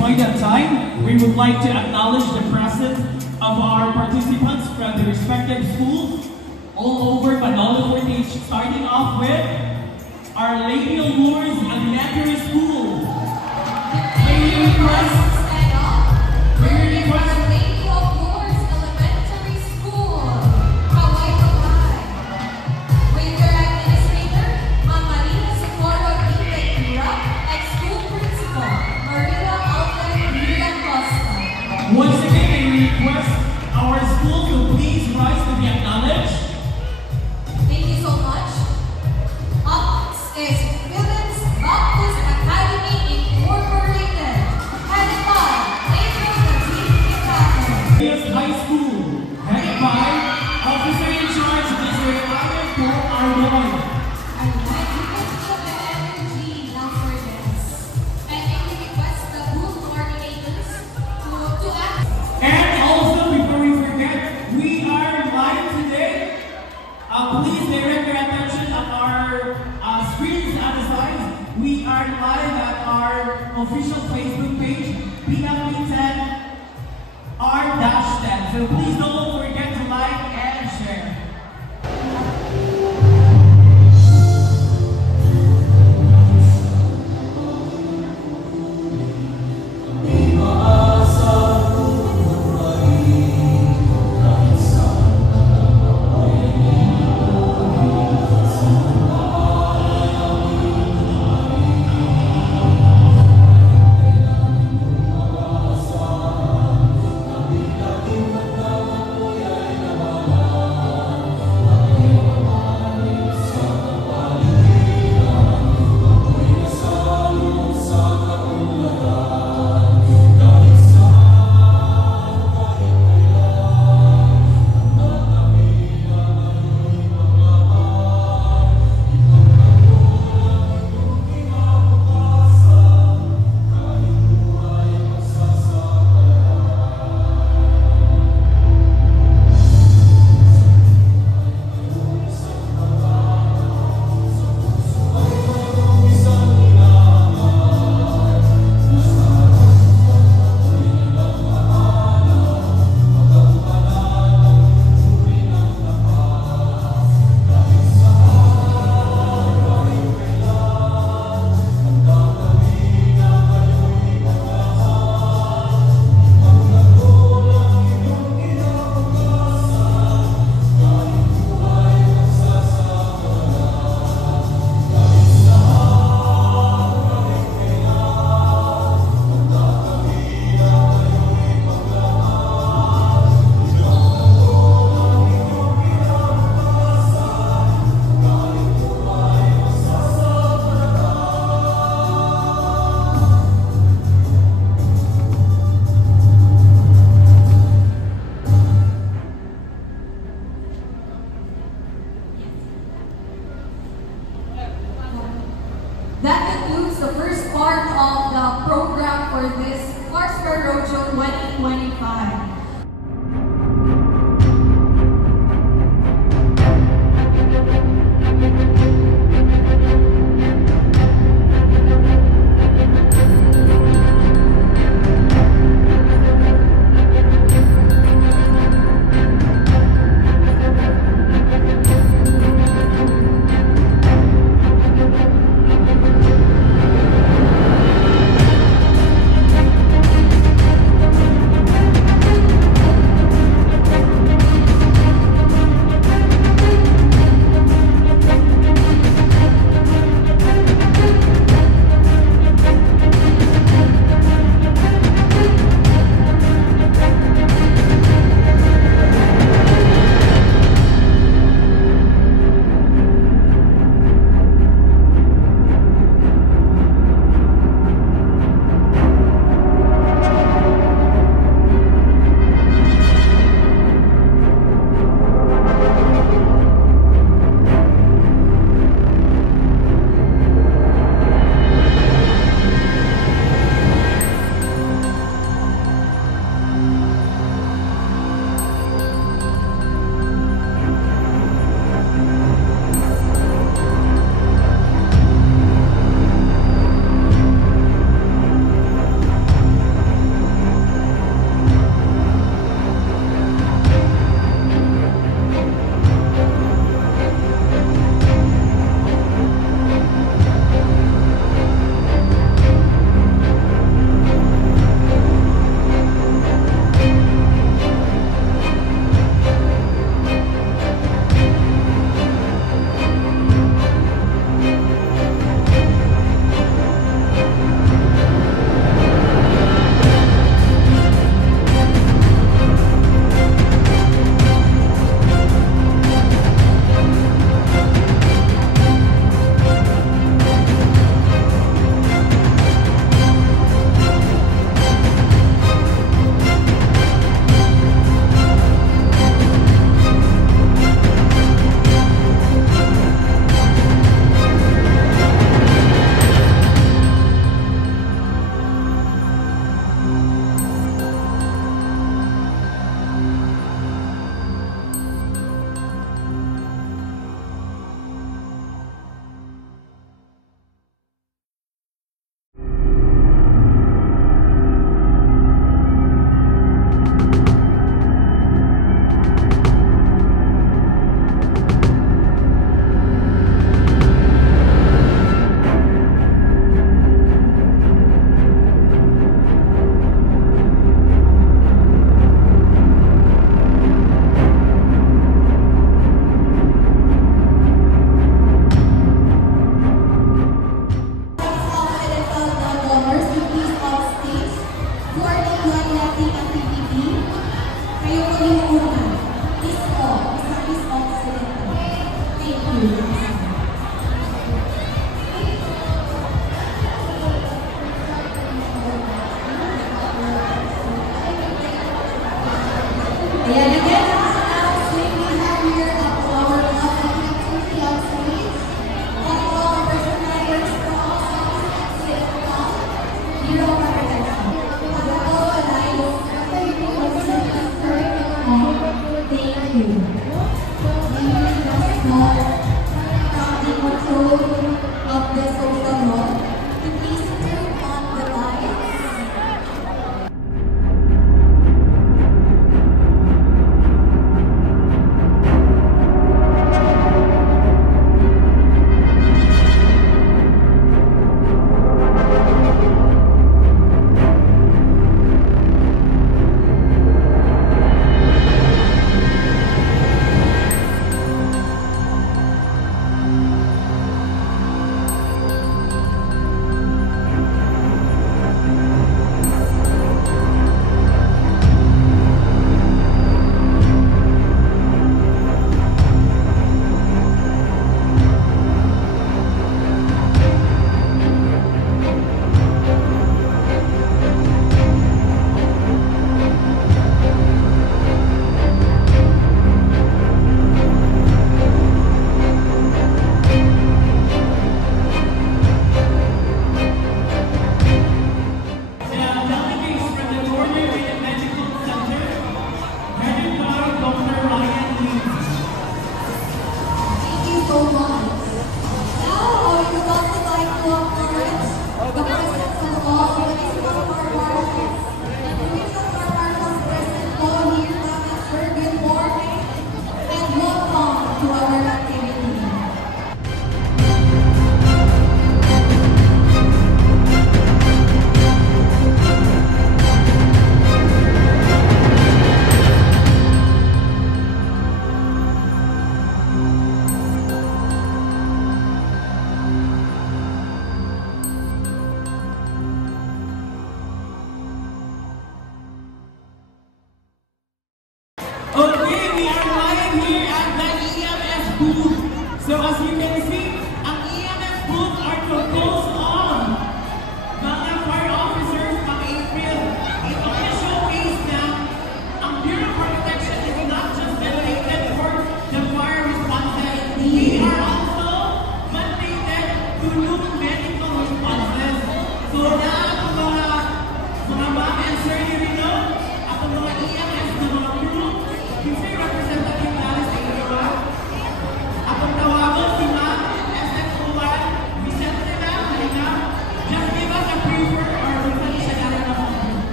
point of time, we would like to acknowledge the presence of our participants from the respective schools all over Manolo Cortez, starting off with Our Lady of Lourdes Elementary School. May we request stand up. May we request Our Lady of Lourdes Elementary School. Kaway Kaway. With your administrator, Ma'am Marina Socorro P. Ventura, ex-school principal, Maria Alfred Villa Costa. once again, may we request our school to please rise to be acknowledged. Thank you so much. Up is Phillips Baptist Academy Incorporated, headed by April Nadine Icano. Yes, High School, headed by Officer in Charge, Mr. Ivan Paul Ardoy. I would like to put the energy now for this. And if we request the booth coordinators to act. And also, before we forget, we are live today. Please direct your attention on our screens at the sides. We are live at our official Facebook page, PFP10 R-10. So please don't forget to like and share.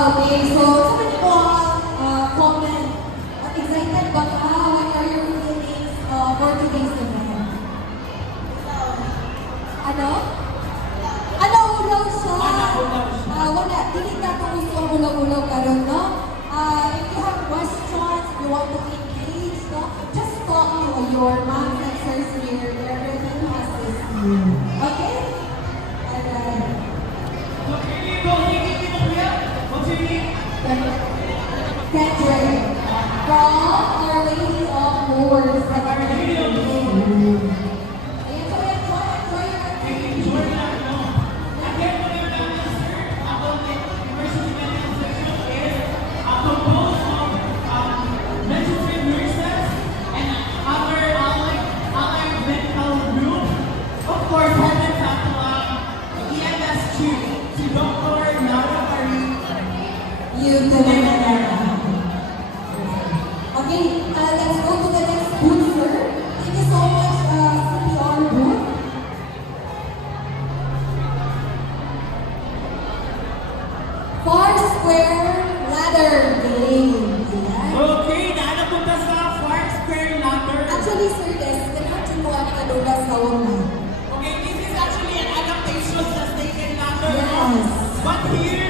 Okay, so sa many po comment, at excited ba ka? What are your feelings for today's event? Ano? Ano ulaw siya? Wala, dili ka kung gusto ang ulaw-ulaw karon, no? If you have questions, if you want to engage, no? Just talk to your mom and sirs here. They're ready to assist you. Okay? Alright. What's your name? Kendrick, from Our Lady of Wars. Our Lady of Wars. Ayan, so enjoy your activity. Enjoy that, no? Again, what I'm going to answer about the university medical section is composed of registered nurses and other allied medical group. Of course, headed up to EMS2, to Dr. Nara Marie. You can Okay, let's go to the next booth, sir. Thank you so much, CPR booth. Far Square Ladder Game. Ayan. Okay, naanapunta sa Far Square Ladder. Actually, sir, this kanahati mo ang kaduga sa woman. Okay, this is actually an adaptation sa Snake and Ladder. Yes. But here,